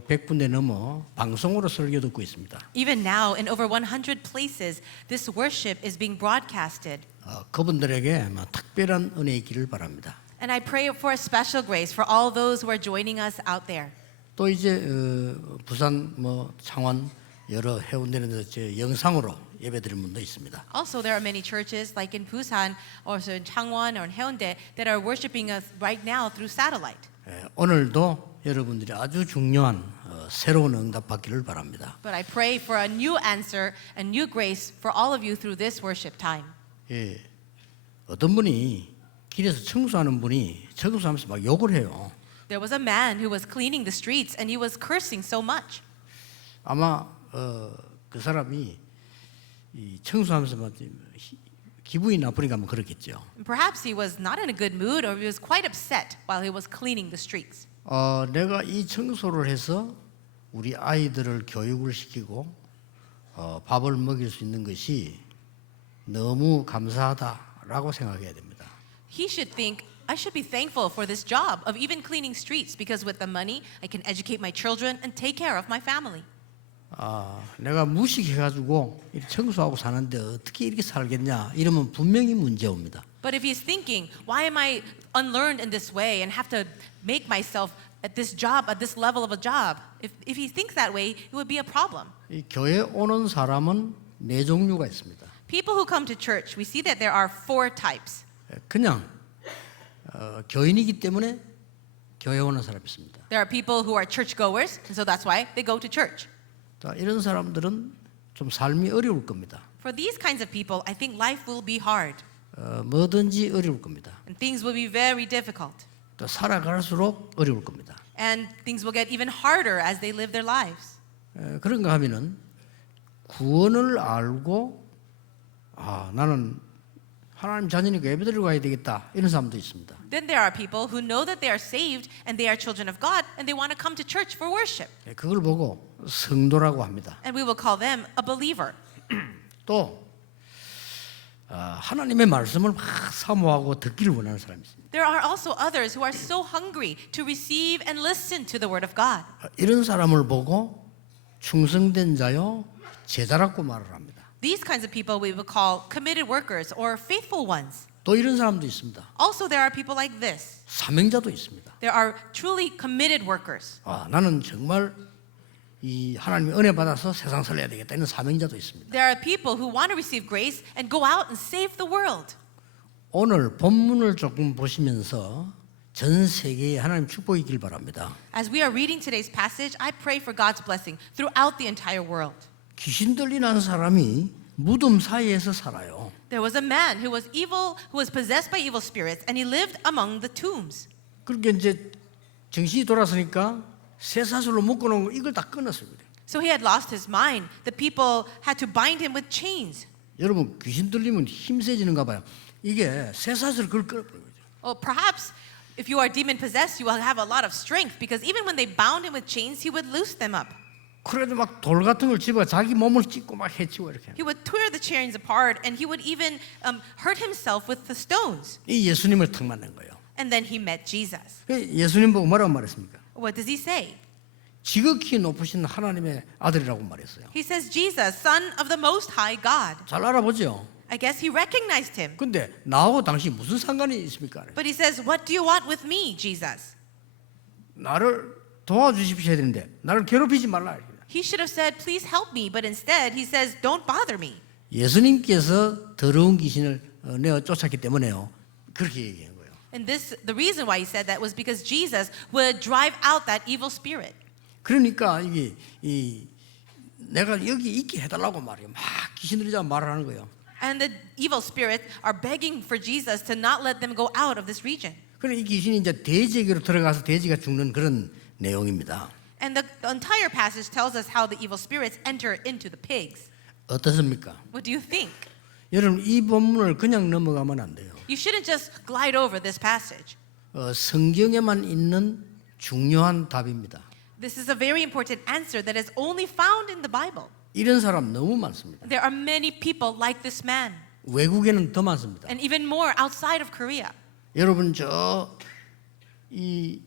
100군데 넘어 방송으로 설교 듣고 있습니다. Even now, in over 100 places, this worship is being broadcasted. 그분들에게 특별한 은혜 있기를 바랍니다. And I pray for a special grace for all those who are joining us out there. 또 이제 부산 창원 여러 해운대는 영상으로 예배드리는 분도 있습니다. Also, there are many churches like in Busan, also in Changwon or in Haeundae that are worshiping us right now through satellite. 오늘도 여러분들이 아주 중요한 새로운 응답 받기를 바랍니다. But I pray for a new answer and new grace for all of you through this worship time. 예, 어떤 분이 길에서 청소하는 분이 청소하면서 막 욕을 해요. There was a man who was cleaning the streets and he was cursing so much. 아마 그 사람이 이 청소하면서 막 기분이 나쁘니까 뭐 그렇겠죠. Perhaps he was not in a good mood or he was quite upset while he was cleaning the streets. 내가 이 청소를 해서 우리 아이들을 교육을 시키고 밥을 먹일 수 있는 것이 너무 감사하다라고 생각해야 됩니다. He should think, I should be thankful for this job of even cleaning streets because with the money I can educate my children and take care of my family. 내가 무식해가지고 이렇게 청소하고 사는데 어떻게 이렇게 살겠냐 이러면 분명히 문제 옵니다. But if he's thinking, why am I unlearned in this way and have to make myself at this job, at this level of a job? If he thinks that way, it would be a problem. 이 교회 오는 사람은 네 종류가 있습니다. People who come to church, we see that there are 4 types. 그냥 교인이기 때문에 교회 오는 사람이 있습니다. There are people who are churchgoers, and so that's why they go to church. 이런 사람들은 좀 삶이 어려울 겁니다. For these kinds of people, I think life will be hard, 뭐든지 어려울 겁니다. and things will be very difficult. 또 살아갈수록 어려울 겁니다. And things will get even harder as they live their lives. 그런가 하면은 구원을 알고 나는 하나님 자녀니까 예배드리러 가야 되겠다 이런 사람도 있습니다. Then there are people who know that they are saved and they are children of God and they want to come to church for worship. 그걸 보고 성도라고 합니다. And we will call them a believer. 또 하나님의 말씀을 막 사모하고 듣기를 원하는 사람이 있습니다. There are also others who are so hungry to receive and listen to the word of God. 이런 사람을 보고 충성된 자요 제자라고 말을 합니다. These kinds of people we will call committed workers or faithful ones. 또 이런 사람도 있습니다. Also there are people like this. 사명자도 있습니다. There are truly committed workers. 나는 정말 이 하나님의 은혜 받아서 세상 살려야 되겠다 이런 사명자도 있습니다. There are people who want to receive grace and go out and save the world. 오늘 본문을 조금 보시면서 전 세계에 하나님 축복이 있길 바랍니다. As we are reading today's passage, I pray for God's blessing throughout the entire world. 귀신 들리는 사람이 무덤 사이에서 살아요. There was a man who was evil, who was possessed by evil spirits, and he lived among the tombs. 그렇게 이제 정신이 돌아서니까 쇠사슬로 묶어놓은 거 이걸 다 끊었어요. So he had lost his mind. The people had to bind him with chains. 여러분 귀신 들리면 힘 세지는가 봐요. 이게 쇠사슬 그걸 끊어버린 거죠. Well, perhaps if you are demon possessed, you will have a lot of strength because even when they bound him with chains, he would loose them up. 그래도 막 돌 같은 걸 집어 자기 몸을 찢고 막 해치고 이렇게. He would tear the chains apart, and he would even hurt himself with the stones. 이 예수님을 턱 만난 거예요. And then he met Jesus. 예수님 보고 뭐라고 말했습니까? What does he say? 지극히 높으신 하나님의 아들이라고 말했어요. He says, Jesus, son of the most high God. 잘 알아보죠. I guess he recognized him. 근데 나하고 당신 무슨 상관이 있습니까? But he says, what do you want with me, Jesus? 나를 도와주십시오 해야 되는데 나를 괴롭히지 말라. He should have said, please help me. But instead, he says, don't bother me. 예수님께서 더러운 귀신을 내어 쫓았기 때문에요. 그렇게 얘기한 거예요. And the reason why he said that was because Jesus would drive out that evil spirit. 그러니까 이게 내가 여기 있게 해달라고 말이에요. 막 귀신 들리자 말을 하는 거예요. And the evil spirits are begging for Jesus to not let them go out of this region. 그래 이 귀신이 이제 돼지에게로 들어가서 돼지가 죽는 그런 내용입니다. And the entire passage tells us how the evil spirits enter into the pigs. 어떻습니까? What do you think? 여러분 이 본문을 그냥 넘어가면 안 돼요. You shouldn't just glide over this passage. 성경에만 있는 중요한 답입니다. This is a very important answer that is only found in the Bible. 이런 사람 너무 많습니다. There are many people like this man, 외국에는 더 많습니다. and even more outside of Korea. 여러분 이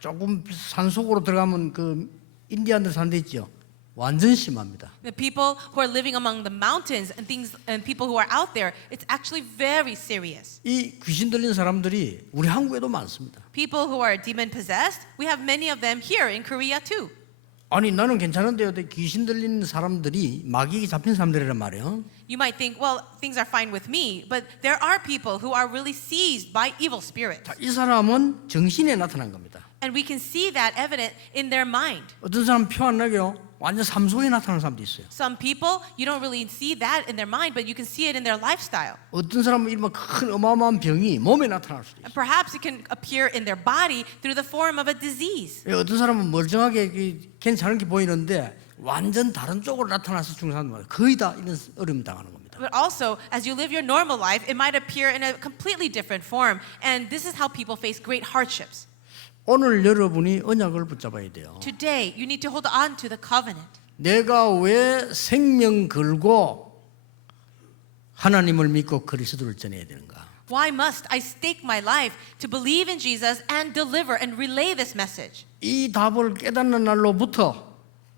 조금 산속으로 들어가면 그 인디안들 사는 데 있죠. 완전 심합니다. The people who are living among the mountains and things and people who are out there, it's actually very serious. 이 귀신 들린 사람들이 우리 한국에도 많습니다. People who are demon possessed, we have many of them here in Korea too. 아니 나는 괜찮은데요. 근데 귀신 들린 사람들이 마귀에 잡힌 사람들이란 말이에요. You might think, well, things are fine with me, but there are people who are really seized by evil spirits. 자, 이 사람은 정신에 나타난 겁니다. And we can see that evident in their mind. 어떤 사람 표 안 나게요. 완전 삶속에 나타나는 사람도 있어요. Some people, you don't really see that in their mind, but you can see it in their lifestyle. 어떤 사람은 이런 큰 어마어마한 병이 몸에 나타날 수도 And 있어요. perhaps it can appear in their body through the form of a disease. 어떤 사람은 멀쩡하게 괜찮은 게 보이는데 완전 다른 쪽으로 나타나서 죽는 사람들 거의 다 이런 어려움 당하는 겁니다. But also, as you live your normal life, it might appear in a completely different form. And this is how people face great hardships. 오늘 여러분이 언약을 붙잡아야 돼요. Today, you need to hold on to the covenant. 내가 왜 생명 걸고 하나님을 믿고 그리스도를 전해야 되는가? Why must I stake my life to believe in Jesus and deliver and relay this message? 이 답을 깨닫는 날로부터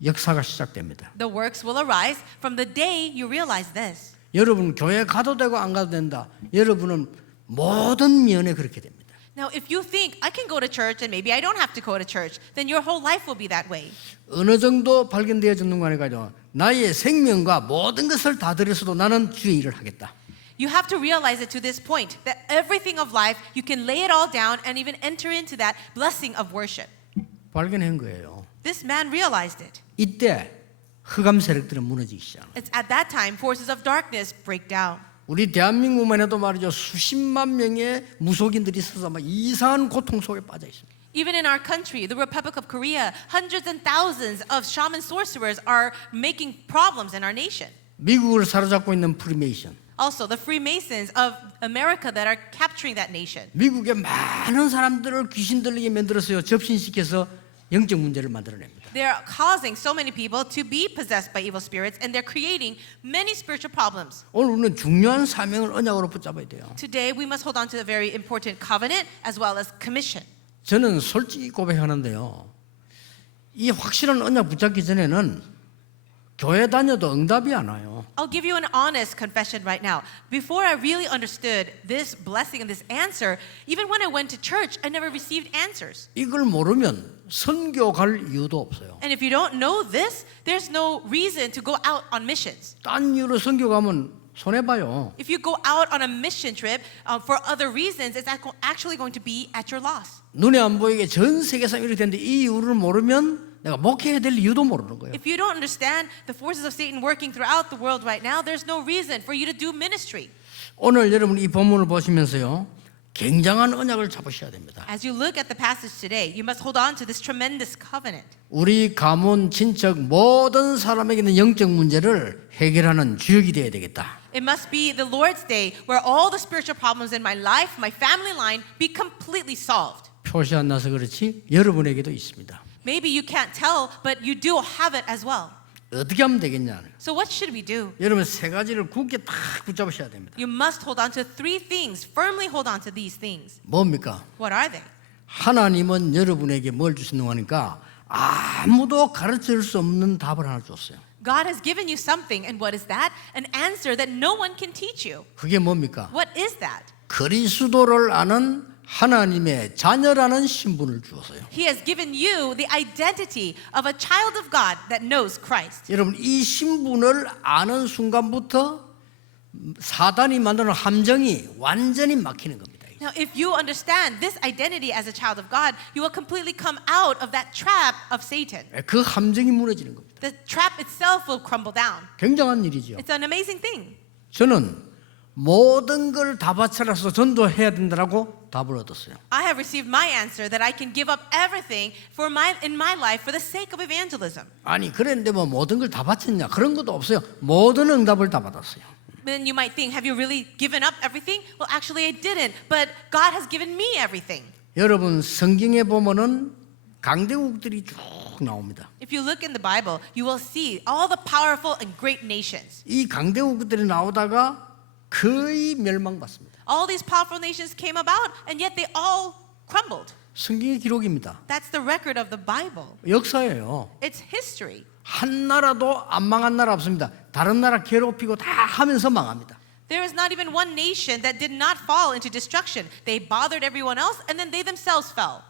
역사가 시작됩니다. The works will arise from the day you realize this. 여러분 교회 가도 되고 안 가도 된다. 여러분은 모든 면에 그렇게 됩니다. Now, if you think I can go to church and maybe I don't have to go to church, then your whole life will be that way. 어느 정도 발견되어졌는 거 아니까요. 나의 생명과 모든 것을 다 드려서도 나는 주의 일을 하겠다. You have to realize it to this point that everything of life, you can lay it all down and even enter into that blessing of worship. 발견한 거예요. This man realized it. 이때 흑암 세력들은 무너지기 시작합니다. It's at that time forces of darkness break down. 우리 대한민국만 해도 말이죠. 수십만 명의 무속인들이 있어서 막 이상한 고통 속에 빠져 있습니다. Even in our country, the Republic of Korea, hundreds and thousands of shaman sorcerers are making problems in our nation. 미국을 사로잡고 있는 프리메이션. Also, the Freemasons of America that are capturing that nation. 미국의 많은 사람들을 귀신 들리게 만들어서요. 접신시켜서 영적 문제를 만들어냅니다. They are causing so many people to be possessed by evil spirits, and they're creating many spiritual problems. 오늘 우리는 중요한 사명을 언약으로 붙잡아야 돼요. Today, we must hold on to the very important covenant as well as commission. 저는 솔직히 고백하는데요. 이 확실한 언약 붙잡기 전에는 교회 다녀도 응답이 안 와요. I'll give you an honest confession right now. Before I really understood this blessing and this answer, even when I went to church, I never received answers. 이걸 모르면 선교 갈 이유도 없어요. And if you don't know this, there's no reason to go out on missions. 딴 이유로 선교 가면 손해봐요. If you go out on a mission trip for other reasons, it's actually going to be at your loss. 눈에 안 보이게 전 세계상 이렇게 되는데 이 이유를 모르면 내가 목회해야 될 이유도 모르는 거예요. If you don't understand the forces of Satan working throughout the world right now, there's no reason for you to do ministry. 오늘 여러분 이 본문을 보시면서요. 굉장한 언약을 잡으셔야 됩니다. As you look at the passage today, you must hold on to this tremendous covenant. 우리 가문, 친척 모든 사람에게 있는 영적 문제를 해결하는 주역이 되어야 되겠다. It must be the Lord's day where all the spiritual problems in my life, my family line, be completely solved. 표시 안 나서 그렇지 여러분에게도 있습니다. Maybe you can't tell, but you do have it as well. 어떻게 하면 되겠냐? So what should we do? 여러분 세 가지를 굳게 딱 붙잡으셔야 됩니다. You must hold on to three things. Firmly hold on to these things. 뭡니까? What are they? 하나님은 여러분에게 뭘 주시는 거니까 아무도 가르칠 수 없는 답을 하나 줬어요. God has given you something, and what is that? An answer that no one can teach you. 그게 뭡니까? What is that? 그리스도를 아는 하나님의 자녀라는 신분을 주었어요. He has given you the identity of a child of God that knows Christ. 여러분 이 신분을 아는 순간부터 사단이 만드는 함정이 완전히 막히는 겁니다. Now, if you understand this identity as a child of God, you will completely come out of that trap of Satan. 그 함정이 무너지는 겁니다. The trap itself will crumble down. 굉장한 일이죠. It's an amazing thing. 저는 모든 걸 다 바쳐라서 전도해야 된다라고 답을 얻었어요. I have received my answer that I can give up everything in my life for the sake of evangelism. 아니 그런데 뭐 모든 걸 다 바쳤냐 그런 것도 없어요. 모든 응답을 다 받았어요. Then you might think, have you really given up everything? Well, actually I didn't, but God has given me everything. 여러분 성경에 보면은 강대국들이 쭉 나옵니다. If you look in the Bible, you will see all the powerful and great nations. 이 강대국들이 나오다가 거의 멸망받습니다. All these powerful nations came about, and yet they all crumbled. 성경의 기록입니다. That's the record of the Bible. 역사예요. It's history. 한 나라도 안 망한 나라 없습니다. 다른 나라 괴롭히고 다 하면서 망합니다. There is not even one nation that did not fall into destruction. They bothered everyone else and then they themselves fell.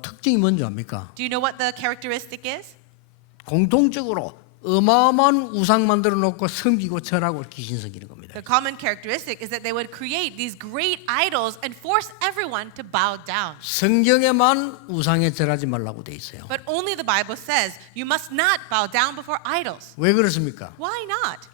특징이 뭔지 압니까? Do you know what the characteristic is? 공통적으로 어마어마한 우상 만들어 놓고 섬기고 절하고 귀신 섬기는 겁니다. The common characteristic is that they would create these great idols and force everyone to bow down. 성경에만 우상에 절하지 말라고 돼 있어요. But only the Bible says you must not bow down before idols. 왜 그렇습니까? Why not?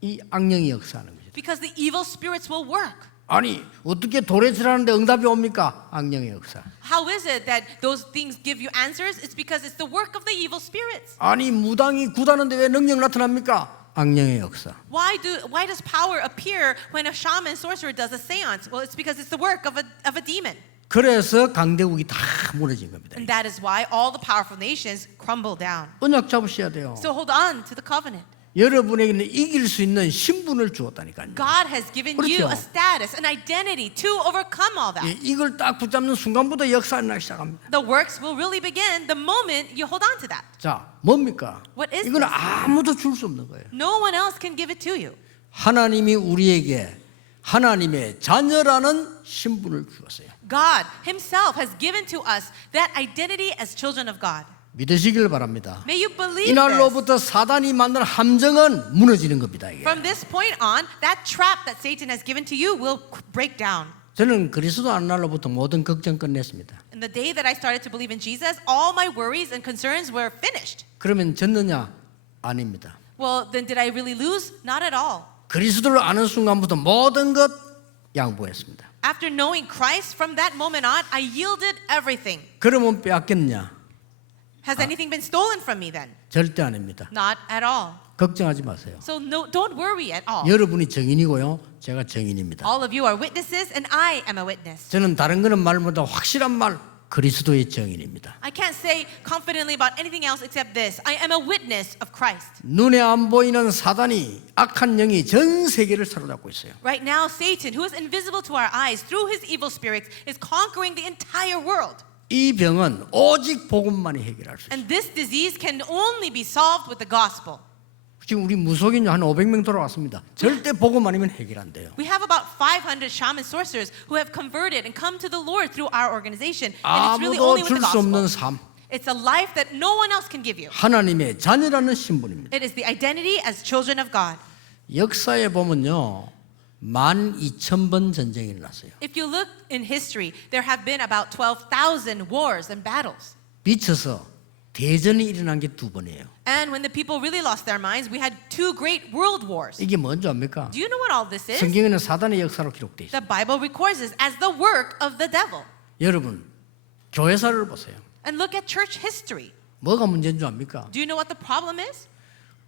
이 악령이 역사하는 거죠. Because the evil spirits will work. 아니 어떻게 돌에 절하는데 응답이 옵니까? 악령의 역사. How is it that those things give you answers? It's because it's the work of the evil spirits. 아니 무당이 굿하는데 왜 능력 나타납니까? 악령의 역사. Why does power appear when a shaman sorcerer does a seance? Well, it's because it's the work of a demon. 그래서 강대국이 다 무너진 겁니다. And that is why all the powerful nations crumble down. 언약 잡으셔야 돼요. So hold on to the covenant. 여러분에게는 이길 수 있는 신분을 주었다니까요. God has given you 그렇죠. a status, an identity to overcome all that. 예, 이걸 딱 붙잡는 순간부터 역사가 나기 시작합니다. The works will really begin the moment you hold on to that. 자, 뭡니까? What is 이건 this? 아무도 줄 수 없는 거예요. No one else can give it to you. 하나님이 우리에게 하나님의 자녀라는 신분을 주었어요. God himself has given to us that identity as children of God. 믿으시길 바랍니다. May you believe this. 이날로부터 사단이 만든 함정은 무너지는 겁니다. 이게. From this point on, that trap that Satan has given to you will break down. 저는 그리스도 안 날로부터 모든 걱정 끝냈습니다. And the day that I started to believe in Jesus, all my worries and concerns were finished. 그러면 졌느냐? 아닙니다. Well, then did I really lose? Not at all. 그리스도를 아는 순간부터 모든 것 양보했습니다. After knowing Christ, from that moment on, I yielded everything. 그러면 빼앗겼냐? Has anything been stolen from me then? 절대 아닙니다. Not at all. 걱정하지 마세요. So no, don't worry at all. 여러분이 증인이고요. 제가 증인입니다. All of you are witnesses and I am a witness. 저는 다른 거는 말 못하고 확실한 말 그리스도의 증인입니다. I can't say confidently about anything else except this. I am a witness of Christ. 눈에 안 보이는 사단이 악한 영이 전 세계를 사로잡고 있어요. Right now, Satan, who is invisible to our eyes through his evil spirits, is conquering the entire world. 이 병은 오직 복음만이 해결할 수 있어요. And this disease can only be solved with the gospel. 지금 우리 무속인 한 500명 돌아왔습니다. 절대 복음 아니면 해결 안 돼요. We have about 500 shaman sorcerers who have converted and come to the Lord through our organization. And it's really only 아무도 with the 줄 수 없는 gospel. 삶. It's a life that no one else can give you. 하나님의 자녀라는 신분입니다. It is the identity as children of God. 역사에 보면요. 12,000번 전쟁이 일어났어요. If you look in history, there have been about 12,000 wars and battles. 미쳐서 대전이 일어난 게 2번이에요. And when the people really lost their minds, we had 2 great world wars. 이게 뭔지 압니까? Do you know what all this is? 성경에는 사단의 역사로 기록돼 있어요. The Bible records this as the work of the devil. 여러분, 교회사를 보세요. And look at church history. 뭐가 문제인 줄 압니까? Do you know what the problem is?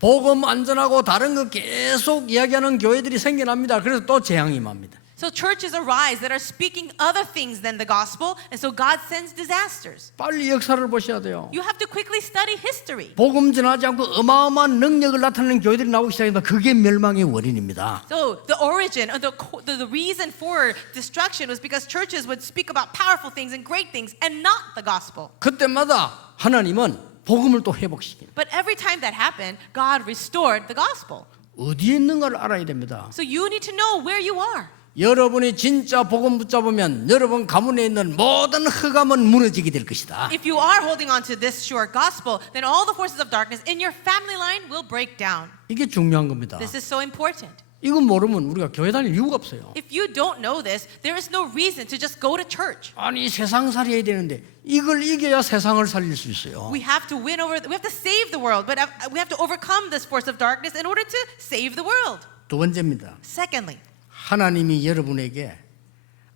복음 안전하고 다른 거 계속 이야기하는 교회들이 생겨납니다. 그래서 또 재앙이 임합니다. So churches arise that are speaking other things than the gospel, and so God sends disasters. 빨리 역사를 보셔야 돼요. You have to quickly study history. 복음 전하지 않고 어마어마한 능력을 나타내는 교회들이 나오기 시작합니다. 그게 멸망의 원인입니다. So the origin, or the reason for destruction was because churches would speak about powerful things and great things and not the gospel. 그때마다 하나님은 복음을 또 회복시킵니다. But every time that happened, God restored the gospel. 어디에 있는가를 알아야 됩니다. So you need to know where you are. 여러분이 진짜 복음 붙잡으면 여러분 가문에 있는 모든 흑암은 무너지게 될 것이다. If you are holding on to this sure gospel, then all the forces of darkness in your family line will break down. 이게 중요한 겁니다. This is so important. 이건 모르면 우리가 교회 다닐 이유가 없어요. If you don't know this, there is no reason to just go to church. 아니 세상 살아야 되는데 이걸 이겨야 세상을 살릴 수 있어요. We have to win over, we have to save the world, but we have to overcome this force of darkness in order to save the world. 두 번째입니다. Secondly, 하나님이 여러분에게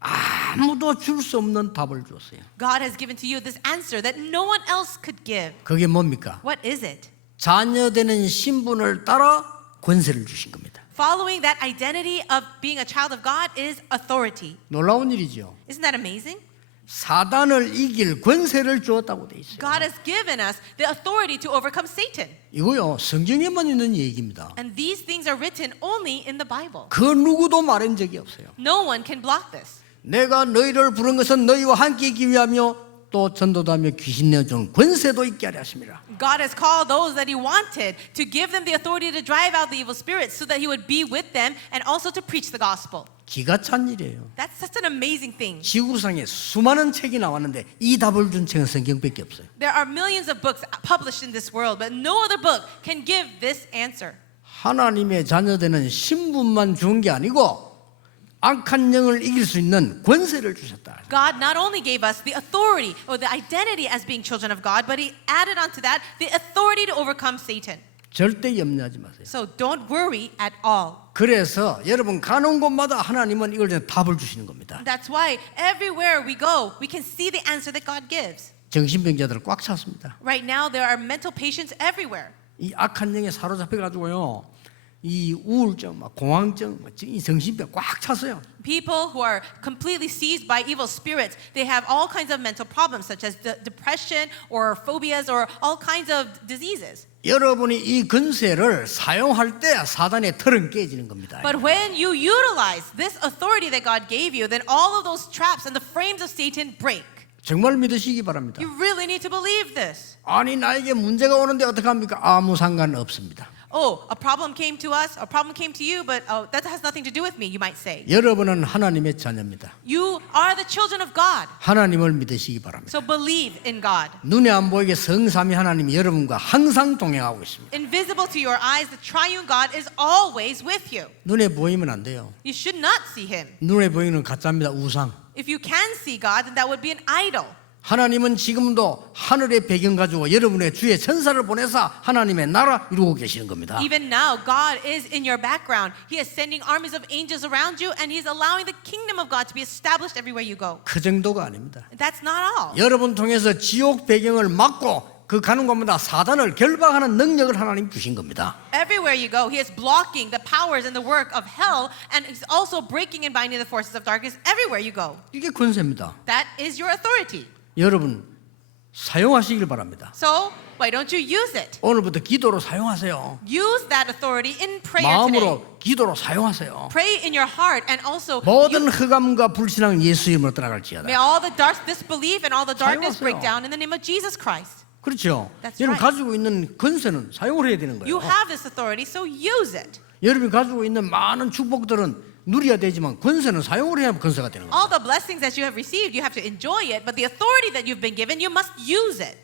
아무도 줄 수 없는 답을 줬어요. God has given to you this answer that no one else could give. 그게 뭡니까? What is it? 자녀되는 신분을 따라 권세를 주신 겁니다. Following that identity of being a child of God is authority. 놀라운 일이죠. Isn't that amazing? 사단을 이길 권세를 주었다고 돼 있어요. God has given us the authority to overcome Satan. 이거요 성경에만 있는 얘기입니다. And these things are written only in the Bible. 그 누구도 말한 적이 없어요. No one can block this. 내가 너희를 부른 것은 너희와 함께 있기 위하며 또 전도하며 귀신 내어주는 권세도 있게 하려 하십니다. God has called those that He wanted to give them the authority to drive out the evil spirits so that He would be with them and also to preach the gospel. 기가 찬 일이에요. That's such an amazing thing. 지구상에 수많은 책이 나왔는데 이 답을 준 책은 성경밖에 없어요. There are millions of books published in this world, but no other book can give this answer. 하나님의 자녀되는 신분만 준 게 아니고 악한 영을 이길 수 있는 권세를 주셨다. God not only gave us the authority or the identity as being children of God, but He added onto that the authority to overcome Satan. 절대 염려하지 마세요. So don't worry at all. 그래서 여러분 가는 곳마다 하나님은 이걸 이제 답을 주시는 겁니다. That's why everywhere we go, we can see the answer that God gives. 정신병자들을 꽉 찼습니다. Right now, there are mental patients everywhere. 이 악한 영에 사로잡혀 가지고요. 이 우울증, 공황증, 이 정신병 꽉 찼어요. People who are completely seized by evil spirits, they have all kinds of mental problems such as depression or phobias or all kinds of diseases. 여러분이 이 권세를 사용할 때 사단의 틀은 깨지는 겁니다. But when you utilize this authority that God gave you, then all of those traps and the frames of Satan break. 정말 믿으시기 바랍니다. You really need to believe this. 아니 나에게 문제가 오는데 어떡합니까? 아무 상관 없습니다. Oh, a problem came to us, a problem came to you, but that has nothing to do with me, you might say. 여러분은 하나님의 자녀입니다. You are the children of God, 하나님을 믿으시기 바랍니다. so believe in God. 눈에 안 보이게 성삼위 하나님이 여러분과 항상 동행하고 있습니다. Invisible to your eyes, the triune God is always with you. 눈에 보이면 안 돼요. You should not see Him. 눈에 보이는 가짜입니다. 우상. If you can see God, then that would be an idol. 하나님은 지금도 하늘의 배경 가지고 여러분의 주의 천사를 보내사 하나님의 나라 이루고 계시는 겁니다. Even now, God is in your background. He is sending armies of angels around you, and He's allowing the kingdom of God to be established everywhere you go. 그 정도가 아닙니다. That's not all. 여러분 통해서 지옥 배경을 막고 그 가는 곳마다 사단을 결박하는 능력을 하나님 주신 겁니다. Everywhere you go, He is blocking the powers and the work of hell, and He's also breaking and binding the forces of darkness everywhere you go. 이게 권세입니다. That is your authority. 여러분 사용하시길 바랍니다. So, why don't you use it? 오늘부터 기도로 사용하세요. Use that authority in prayer today. 마음으로 기도로 사용하세요. Pray in your heart, and also 모든 흑암과 불신앙 예수 이름으로 떠나갈지어다. may all the disbelief and all the darkness 사용하세요. break down in the name of Jesus Christ. 그렇죠. That's 여러분 right. 가지고 있는 권세는 사용을 해야 되는 You 거예요. have this authority, so use it. 여러분이 가지고 있는 많은 축복들은 누려야 되지만 권세는 사용을 해야 권세가 되는 거예요. All the blessings that you have received, you have to enjoy it, but the authority that you've been given, you must use it.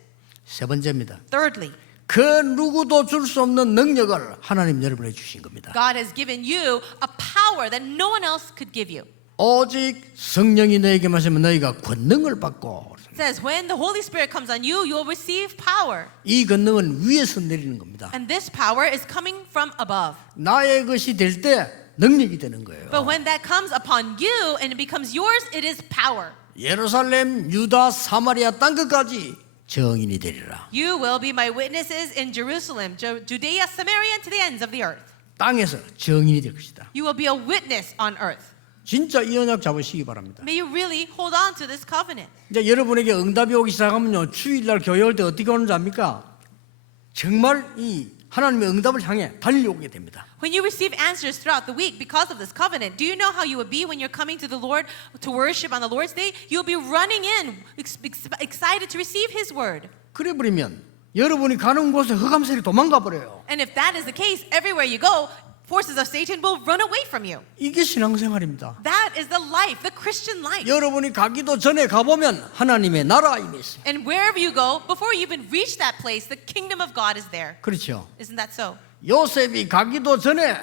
세 번째입니다. Thirdly, 그 누구도 줄 수 없는 능력을 하나님 여러분에게 주신 겁니다. God has given you a power that no one else could give you. 오직 성령이 너에게 마시면 너희가 권능을 받고 It says, when the Holy Spirit comes on you, you will receive power. 이 권능은 위에서 내리는 겁니다. And this power is coming from above. 나의 것이 될 때 능력이 되는 거예요. But when that comes upon you and it becomes yours, it is power. 예루살렘, 유다, 사마리아 땅 끝까지 정인이 되리라. You will be my witnesses in Jerusalem, Judea, Samaria, and to the ends of the earth. 땅에서 정인이 될 것이다. You will be a witness on earth. 진짜 이 언약 잡으시기 바랍니다. May you really hold on to this covenant. 이제 여러분에게 응답이 오기 시작하면요, 주일날 교회 올 때 어떻게 오는지 압니까? 정말 이 하나님의 응답을 향해 달려오게 됩니다. When you receive answers throughout the week because of this covenant, do you know how you would be when you're coming to the Lord to worship on the Lord's Day? You'll be running in, excited to receive His word. 그래 버리면 여러분이 가는 곳에 흑암세력이 도망가 버려요. And if that is the case, everywhere you go, forces of Satan will run away from you. 이게 신앙생활입니다. That is the life, the Christian life. 여러분이 가기도 전에 가보면 하나님의 나라 임해 있어요. And wherever you go, before you even reach that place, the kingdom of God is there. 그렇죠. Isn't that so? 요셉이 가기도 전에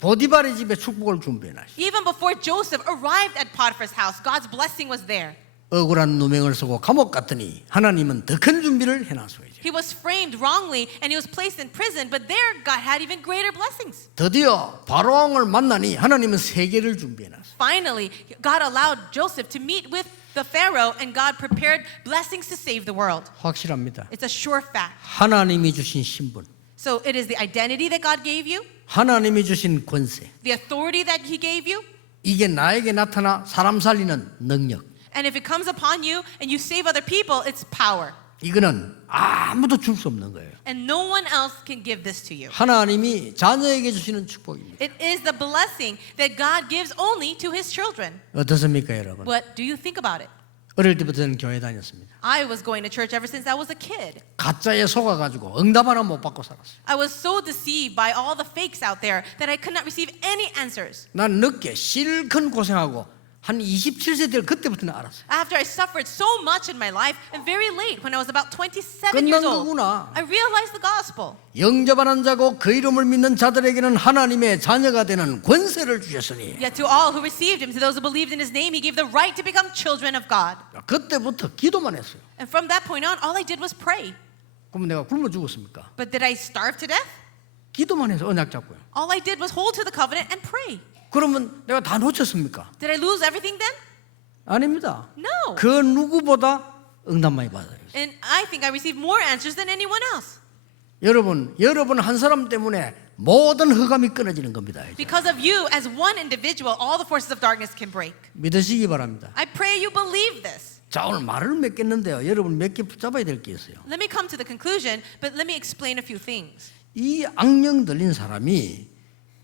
보디발의 집에 축복을 준비해놨어요. Even before Joseph arrived at Potiphar's house, God's blessing was there. 억울한 누명을 쓰고 감옥 갔더니 하나님은 더 큰 준비를 해놨어요. He was framed wrongly and he was placed in prison, but there God had even greater blessings. 드디어 바로왕을 만나니 하나님은 세계를 준비해놨어요. Finally, God allowed Joseph to meet with the Pharaoh, and God prepared blessings to save the world. 확실합니다. It's a sure fact. 하나님이 주신 신분, So it is the identity that God gave you, 하나님이 주신 권세, the authority that He gave you, 이게 나에게 나타나 사람 살리는 능력. and if it comes upon you and you save other people, it's power. 이거는 아무도 줄 수 없는 거예요. And no one else can give this to you. 하나님이 자녀에게 주시는 축복입니다. It is the blessing that God gives only to His children. 어떻습니까, 여러분? What do you think about it? 어릴 때부터 저는 교회 다녔습니다. I was going to church ever since I was a kid. 가짜에 속아가지고 응답 하나 못 받고 살았어요. I was so deceived by all the fakes out there that I could not receive any answers. 난 늦게 실컷 고생하고 한 27세 될 그때부터는 알았어요. After I suffered so much in my life, and very late, when I was about 27 끝난 years old, 거구나. I realized the gospel. 영접하는 자고 그 이름을 믿는 자들에게는 하나님의 자녀가 되는 권세를 주셨으니 Yet to all who received him, to those who believed in his name, he gave the right to become children of God. 그때부터 기도만 했어요. And from that point on, all I did was pray. 그러면 내가 굶어 죽었습니까? But did I starve to death? 기도만 해서 언약 잡고요. All I did was hold to the covenant and pray. 그러면 내가 다 놓쳤습니까? Did I lose everything then? 아닙니다. No. 그 누구보다 응답 많이 받아요. And I think I received more answers than anyone else. 여러분 한 사람 때문에 모든 흑암이 끊어지는 겁니다. 이제. Because of you, as one individual, all the forces of darkness can break. 믿으시기 바랍니다. I pray you believe this. 자, 오늘 말을 맺겠는데요. 여러분 몇 개 붙잡아야 될 게 있어요. Let me come to the conclusion, but let me explain a few things. 이 악령 들린 사람이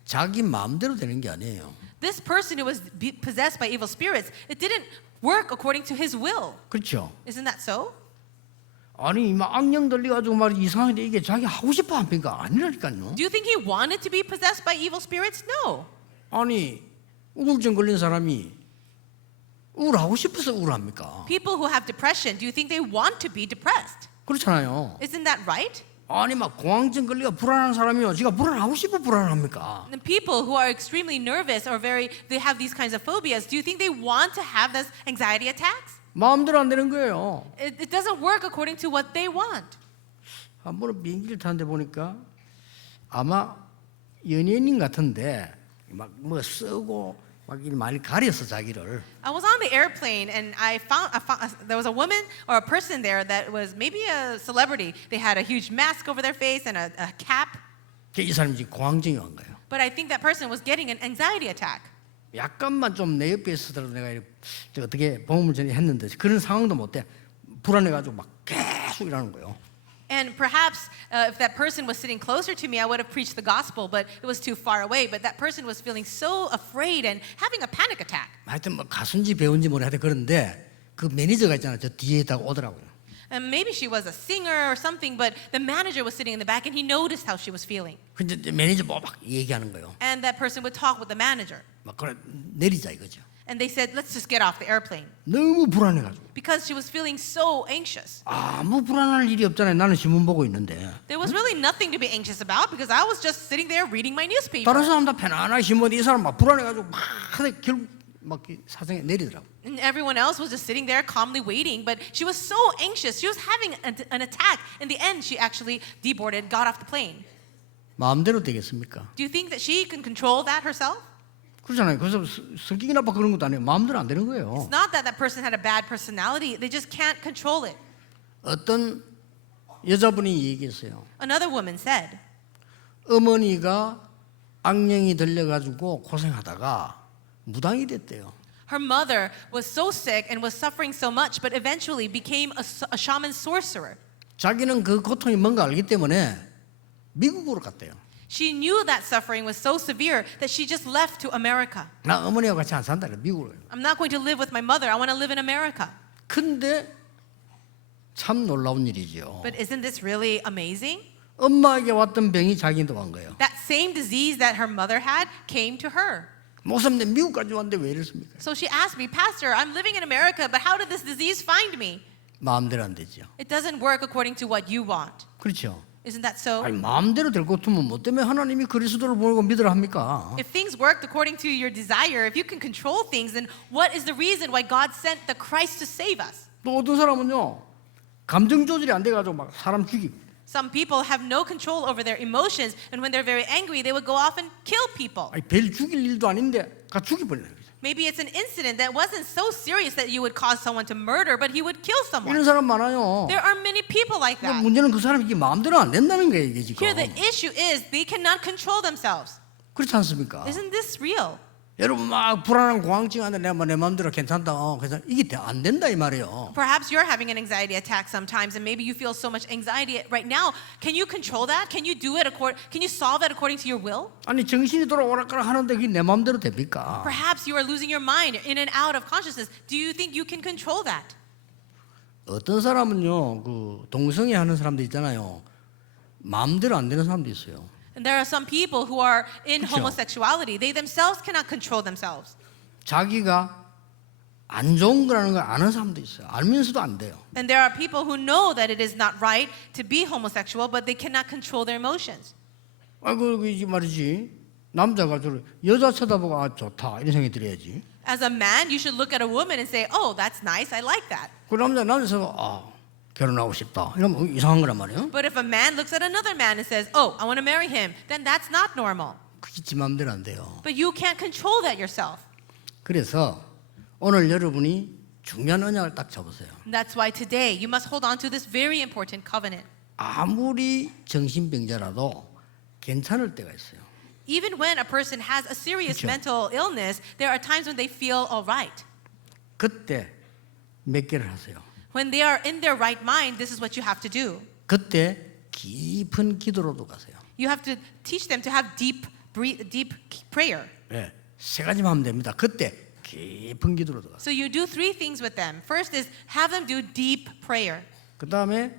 자기 마음대로 되는 게 아니에요. This person who was possessed by evil spirits, it didn't work according to his will. 그렇죠? Isn't that so? 아니 막 악령 들려가지고 말 이상한데 이게 자기 하고 싶어 합니까? 아니라니까요. Do you think he wanted to be possessed by evil spirits? No. 아니 우울증 걸린 사람이 우울하고 싶어서 우울합니까? People who have depression, do you think they want to be depressed? 그렇잖아요. Isn't that right? 아니 막 공황증 걸리가 불안한 사람이요. 지가 불안하고 싶어 불안합니까? And people who are extremely nervous or they have these kinds of phobias, do you think they want to have those anxiety attacks? 마음대로 안 되는 거예요. It doesn't work according to what they want. 한 번은 비행기를 타는데 보니까 아마 연예인 같은데 막 뭐 쓰고 막 많이 가려서 자기를. I was on the airplane and I found there was a woman or a person there that was maybe a celebrity. They had a huge mask over their face and a cap. 이 사람이 지금 공황증이 온 거예요. But I think that person was getting an anxiety attack. 약간만 좀 내 옆에 있으더라도 내가 어떻게 보험을 전했는데 그런 상황도 못 돼. 불안해가지고 막 계속 이러는 거예요. And perhaps if that person was sitting closer to me, I would have preached the gospel, but it was too far away. But that person was feeling so afraid and having a panic attack. 하여튼 뭐 가수인지 배우인지 모르겠는데 그런데 그 매니저가 있잖아요. 저 뒤에다가 오더라고요. And maybe she was a singer or something, but the manager was sitting in the back and he noticed how she was feeling. 근데 매니저 뭐 막 얘기하는 거예요. And that person would talk with the manager. 막 그래 내리자 이거죠. And they said, let's just get off the airplane. 너무 불안해가지고. Because she was feeling so anxious. 아무 불안할 일이 없잖아요. 나는 신문 보고 있는데. There was really nothing to be anxious about because I was just sitting there reading my newspaper. 다른 사람 다 편안하게 신문 이 사람 막 불안해가지고 막 하다 결국 막 사정에 내리더라고. And everyone else was just sitting there calmly waiting, but she was so anxious. She was having an attack. In the end, she actually deboarded, got off the plane. 마음대로 되겠습니까? Do you think that she can control that herself? 그렇잖아요. 그래서 성격이 나빠 그런 것도 아니에요. 마음대로 안 되는 거예요. It's not that that person had a bad personality. They just can't control it. 어떤 여자분이 얘기했어요. Another woman said, 어머니가 악령이 들려가지고 고생하다가 무당이 됐대요. her mother was so sick and was suffering so much, but eventually became a shaman sorcerer. 자기는 그 고통이 뭔가 알기 때문에 미국으로 갔대요. She knew that suffering was so severe that she just left to America. 나 어머니하고 같이 안 산다 그래 미국으로. I'm not going to live with my mother. I want to live in America. 근데 참 놀라운 일이죠. But isn't this really amazing? 엄마에게 왔던 병이 자기한테 온 거예요. That same disease that her mother had came to her. 목사님 미국까지 왔는데 왜 이렇습니까? So she asked me, Pastor, I'm living in America, but how did this disease find me? 마음대로 안 되죠. It doesn't work according to what you want. 그렇죠. Isn't that so? 아니 마음대로 될 것 같으면 뭐 때문에 하나님이 그리스도를 보내고 믿으라 합니까? If things worked according to your desire, if you can control things, then what is the reason why God sent the Christ to save us? 또 어떤 사람은요 감정 조절이 안 돼가지고 막 사람 죽이고. Some people have no control over their emotions, and when they're very angry, they would go off and kill people. 아니 별 죽일 일도 아닌데 가 죽여버리는 거죠. Maybe it's an incident that wasn't so serious that you would cause someone to murder, but he would kill someone. 이런 사람 많아요. There are many people like 근데 that. 문제는 그 사람이 이게 마음대로 안 된다는 거예요 이게 지금. Here, the issue is they cannot control themselves. 그렇지 않습니까? Isn't this real? 여러분 막 불안한 공황증 하는데 내가 내 마음대로 괜찮다. 그래서 이게 안 된다 이 말이에요. Perhaps you're having an anxiety attack sometimes, and maybe you feel so much anxiety right now. Can you control that? Can you do it can you solve it according to your will? 아니 정신이 돌아오락가락 하는데 그게 내 마음대로 됩니까? Perhaps you are losing your mind in and out of consciousness. Do you think you can control that? 어떤 사람은요, 그 동성애 하는 사람도 있잖아요. 마음대로 안 되는 사람도 있어요. And there are some people who are in 그렇죠. homosexuality. They themselves cannot control themselves. 자기가 안 좋은 거라는 걸 아는 사람도 있어요. 알면서도 안 돼요. And there are people who know that it is not right to be homosexual, but they cannot control their emotions. 아이고 이게 말이지. 남자가 여자 쳐다보고 아 좋다 이런 생각이 들어야지. As a man, you should look at a woman and say, "Oh, that's nice. I like that." 그 남자서 아 결혼하고 싶다. 이러면 이상한 거란 말이에요. But if a man looks at another man and says, "Oh, I want to marry him," then that's not normal. 그게 지 맘대로 안 돼요. But you can't control that yourself. 그래서 오늘 여러분이 중요한 언약을 딱 잡으세요. And that's why today you must hold on to this very important covenant. 아무리 정신병자라도 괜찮을 때가 있어요. Even when a person has a serious 그렇죠. mental illness, there are times when they feel all right. 그때 몇 개를 하세요. When they are in their right mind, this is what you have to do. 그때 깊은 기도로도 가세요. You have to teach them to have deep prayer. 네, 세 가지만 하면 됩니다. 그때 깊은 기도로도 가세요. So you do three things with them. First is have them do deep prayer. 그 다음에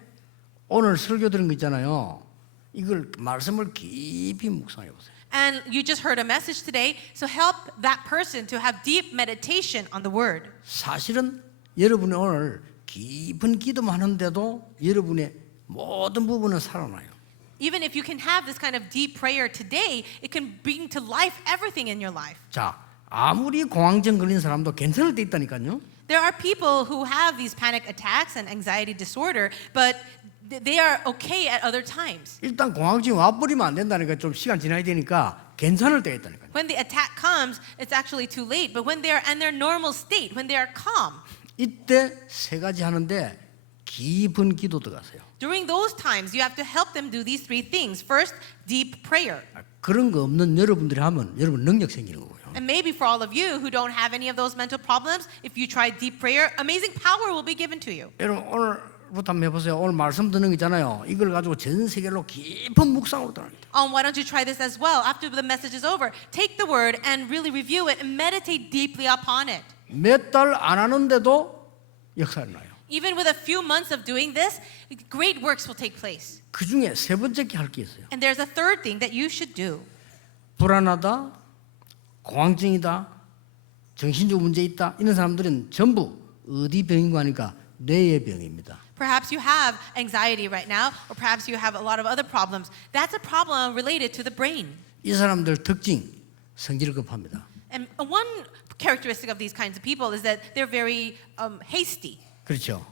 오늘 설교 들은 거 있잖아요. 이걸 말씀을 깊이 묵상해 보세요. And you just heard a message today, so help that person to have deep meditation on the word. 사실은 여러분이 오늘 깊은 기도만 하는데도 여러분의 모든 부분은 살아나요. Even if you can have this kind of deep prayer today, it can bring to life everything in your life. 자, 아무리 공황증 걸린 사람도 괜찮을 때 있다니까요. There are people who have these panic attacks and anxiety disorder, but they are okay at other times. 일단 공황증이 와버리면 안 된다니까 좀 시간 지나야 되니까 괜찮을 때가 있다니까요. When the attack comes, it's actually too late. But when they are in their normal state, when they are calm, 이때 세 가지 하는데 깊은 기도 들어가세요. during those times, you have to help them do these three things. First, deep prayer. 그런 거 없는 여러분들이 하면 여러분 능력 생기는 거고요. And maybe for all of you who don't have any of those mental problems, if you try deep prayer, amazing power will be given to you. 여러분 오늘부터 한번 해보세요. 오늘 말씀 듣는 거 있잖아요. 이걸 가지고 전 세계로 깊은 묵상으로 들어갑니다. Why don't you try this as well? After the message is over, take the word and really review it and meditate deeply upon it. 몇 달 안 하는데도 역사가 나요. Even with a few months of doing this, great works will take place. 그 중에 세 번째 게 할 게 있어요. And there's a third thing that you should do. 불안하다, 공황증이다, 정신적 문제 있다 이런 사람들은 전부 어디 병인가 하니까 뇌의 병입니다. Perhaps you have anxiety right now, or perhaps you have a lot of other problems. That's a problem related to the brain. 이 사람들 특징 성질 급합니다. And one characteristic of these kinds of people is that they're very hasty. 그렇죠.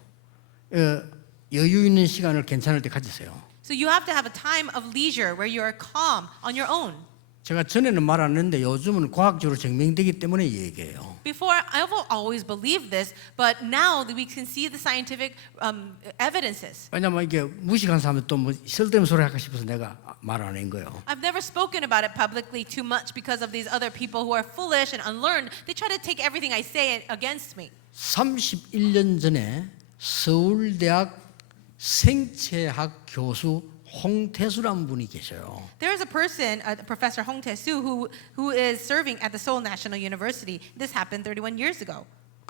여유 있는 시간을 괜찮을 때 가지세요. So you have to have a time of leisure where you are calm on your own. 제가 전에는 말 안 했는데 요즘은 과학적으로 증명되기 때문에 얘기해요. Before, I've always believed this, but now that we can see the scientific evidences. 왜냐면 이게 무식한 사람은 또 뭐 쓸데없는 소리 할까 싶어서 내가 말 안 한 거예요. I've never spoken about it publicly too much because of these other people who are foolish and unlearned. They try to take everything I say against me. 31년 전에 서울대학 생체학 교수 홍태수라는 분이 계셔요. There is a person, Professor Hong Tae-soo, who is serving at the Seoul National University. This happened 31 years ago.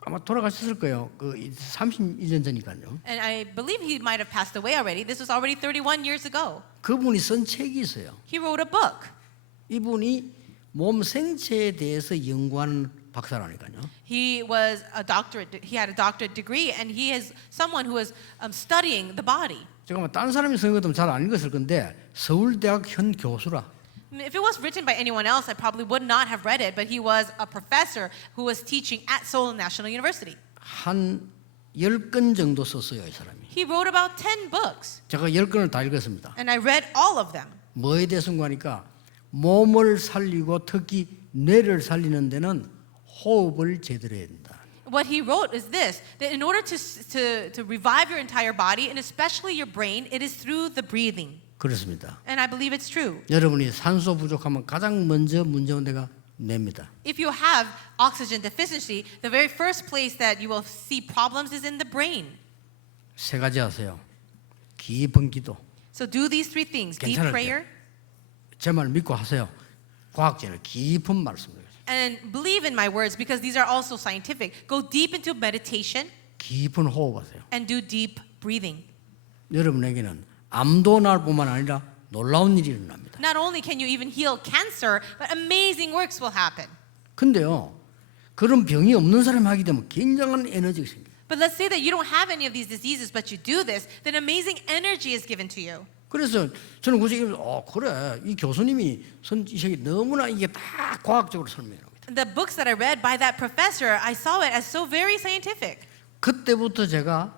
아마 돌아가셨을 거예요. 그 31년 전이니까요. And I believe he might have passed away already. This was already 31 years ago. 그분이 쓴 책이 있어요. He wrote a book. 이분이 몸 생체에 대해서 연구하는 박사라니까요. He had a doctorate degree, and he is someone who is studying the body. 제가 뭐 다른 사람이 쓴 것도 잘 안 읽었을 건데 서울대학 현 교수라. If it was written by anyone else, I probably would not have read it, but he was a professor who was teaching at Seoul National University. 한 10권 정도 썼어요, 이 사람이. He wrote about 10 books, 제가 10권을 다 읽었습니다. and I read all of them. 뭐에 대해서 하니까 몸을 살리고 특히 뇌를 살리는 데는 호흡을 제대로 해야 된다. What he wrote is this: that in order to revive your entire body, and especially your brain, it is through the breathing. 그렇습니다. And I believe it's true. 여러분이 산소 부족하면 가장 먼저 문제 온 데가 뇌입니다. If you have oxygen deficiency, the very first place that you will see problems is in the brain. 세 가지 하세요. 깊은 기도. So do these three things: deep 괜찮을 때. prayer, 제 말 믿고 하세요. 과학적으로 깊은 말씀을. and believe in my words because these are also scientific. Go deep into meditation. 깊은 호흡하세요. and do deep breathing. 여러분에게는 암도 날 뿐만 아니라 놀라운 일이 일어납니다. Not only can you even heal cancer, but amazing works will happen. 근데요, 그런 병이 없는 사람이 하게 되면 굉장한 에너지가 생겨요. But let's say that you don't have any of these diseases, but you do this, then amazing energy is given to you. 그래서 저는 굳이 그래, 이 교수님이 이 책이 너무나 이게 다 과학적으로 설명합니다. The books that I read by that professor, I saw it as so very scientific. 그때부터 제가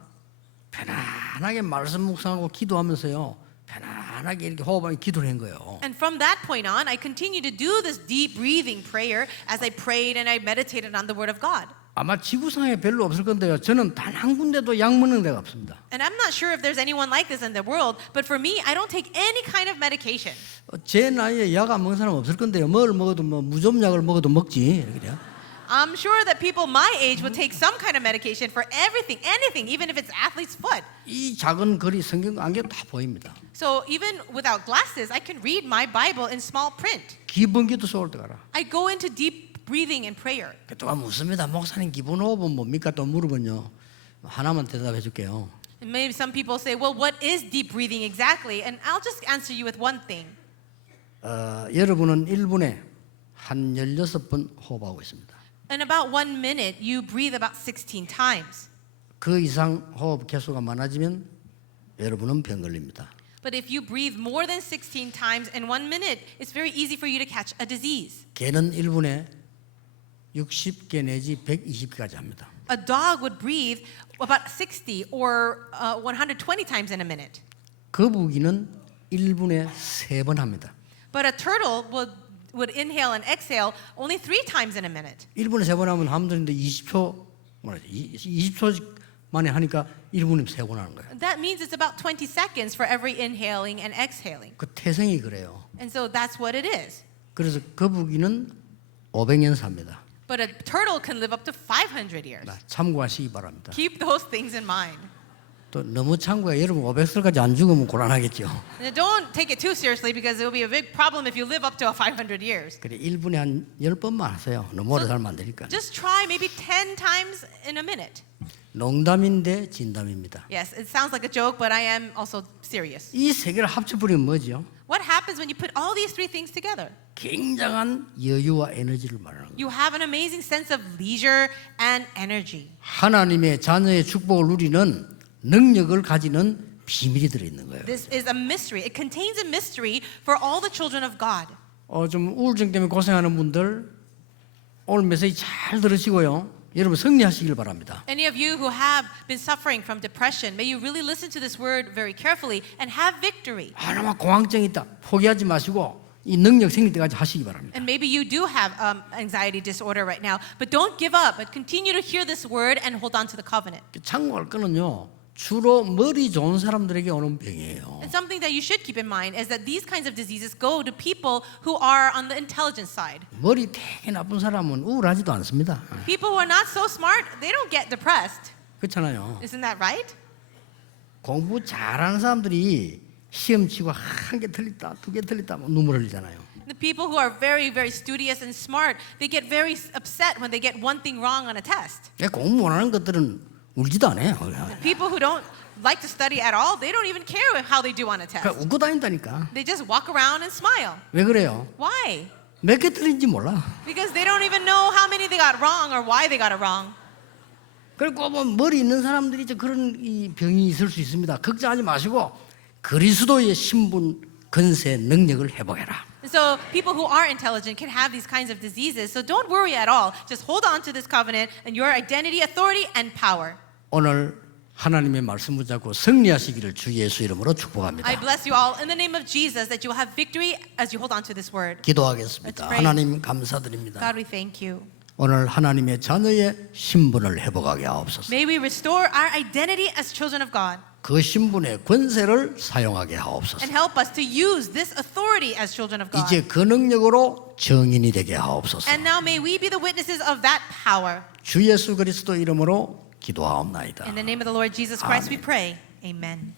편안하게 말씀 묵상하고 기도하면서요, 편안하게 이렇게 호흡하며 기도를 한 거예요. And from that point on, I continued to do this deep breathing prayer as I prayed and I meditated on the Word of God. 아마 지구상에 별로 없을 건데요, 저는 단 한 군데도 약 먹는 데가 없습니다. And I'm not sure if there's anyone like this in the world, but for me, I don't take any kind of medication. 제 나이에 약 안 먹는 사람 없을 건데요, 뭘 먹어도 뭐 무좀약을 먹어도 먹지. 그래요? I'm sure that people my age would take some kind of medication for everything, anything, even if it's athlete's foot. 이 작은 글이 성경 안경 다 보입니다. So even without glasses, I can read my Bible in small print. 기본 기도 속을 들어가라. I go into deep breathing and prayer. 또 묻습니다. 목사님 기본 호흡은 뭡니까? 또 물어보면요, 하나만 대답해 줄게요. And maybe some people say, well, what is deep breathing exactly? And I'll just answer you with one thing. 여러분은 1분에 한 16번 호흡하고 있습니다. In about 1 minute, you breathe about 16 times. 그 이상 호흡 개수가 많아지면 여러분은 병 걸립니다. But if you breathe more than 16 times in 1 minute, it's very easy for you to catch a disease. 개는 1분에 60개 내지 120개까지 합니다. A dog would breathe about 60 or 120 times in a minute. 거북이는 1분에 3번 합니다. But a turtle would inhale and exhale only 3 times in a minute. 1분에 3번 하면 함들인데 20초 만에 하니까 1분에 3번 하는 거예요. That means it's about 20 seconds for every inhaling and exhaling. 그 태생이 그래요. And so that's what it is. 그래서 거북이는 500년 삽니다. But a turtle can live up to 500 years. 참고하시기 바랍니다. Keep those things in mind. 또 너무 참고해. 여러분 500살까지 안 죽으면 곤란하겠죠. And don't take it too seriously because it will be a big problem if you live up to 500 years. 그래 1분에 한 10번만 하세요. 너무 오래 살면 안 되니까. Just try maybe 10 times in a minute. 농담인데 진담입니다. Yes, it sounds like a joke, but I am also serious. 이 세 개를 합쳐버리면 뭐죠? What happens when you put all these 3 things together? 굉장한 여유와 에너지를 말하는 거예요. You have an amazing sense of leisure and energy. 하나님의 자녀의 축복을 누리는 능력을 가지는 비밀이 들어있는 거예요. This is a mystery. It contains a mystery for all the children of God. 좀 우울증 때문에 고생하는 분들 오늘 메시지 잘 들으시고요. 여러분 승리하시길 바랍니다. Any of you who have been suffering from depression, may you really listen to this word very carefully and have victory. 하나만 공황증이 있다. 포기하지 마시고 이 능력 생길 때까지 하시기 바랍니다. And maybe you do have anxiety disorder right now, but don't give up, but continue to hear this word and hold on to the covenant. 참고할 거는요. 주로 머리 좋은 사람들에게 오는 병이에요. And something that you should keep in mind is that these kinds of diseases go to people who are on the intelligent side. 머리 되게 나쁜 사람은 우울하지도 않습니다. People who are not so smart, they don't get depressed. 그렇잖아요. Isn't that right? 공부 잘하는 사람들이 시험 치고 한 개 틀렸다, 2개 틀렸다 뭐 눈물 흘리잖아요. The people who are very, very studious and smart, they get very upset when they get one thing wrong on a test. 공부 못하는 것들은 울지도 않아요. People who don't like to study at all, they don't even care how they do on a test. 웃고 다닌다니까. They just walk around and smile. 왜 그래요? Why? 몇 개 틀린지 몰라. Because they don't even know how many they got wrong or why they got it wrong. 그리고 뭐 머리 있는 사람들이 이제 그런 이 병이 있을 수 있습니다. 걱정하지 마시고 그리스도의 신분, 건세, 능력을 회복해라. And so people who are intelligent can have these kinds of diseases. So don't worry at all. Just hold on to this covenant and your identity, authority, and power. 오늘 하나님의 말씀 붙잡고 승리하시기를 주 예수 이름으로 축복합니다. I bless you all in the name of Jesus that you will have victory as you hold on to this word. 기도하겠습니다. Let's pray. 하나님 감사드립니다. God, we thank you. 오늘 하나님의 자녀의 신분을 회복하게 하옵소서. May we restore our identity as children of God 그 신분의 권세를 사용하게 하옵소서. and help us to use this authority as children of God. 이제 그 능력으로 정인이 되게 하옵소서. And now may we be the witnesses of that power. 주 예수 그리스도 이름으로 기도하옵나이다. In the name of the Lord Jesus Christ, we Amen. pray. Amen.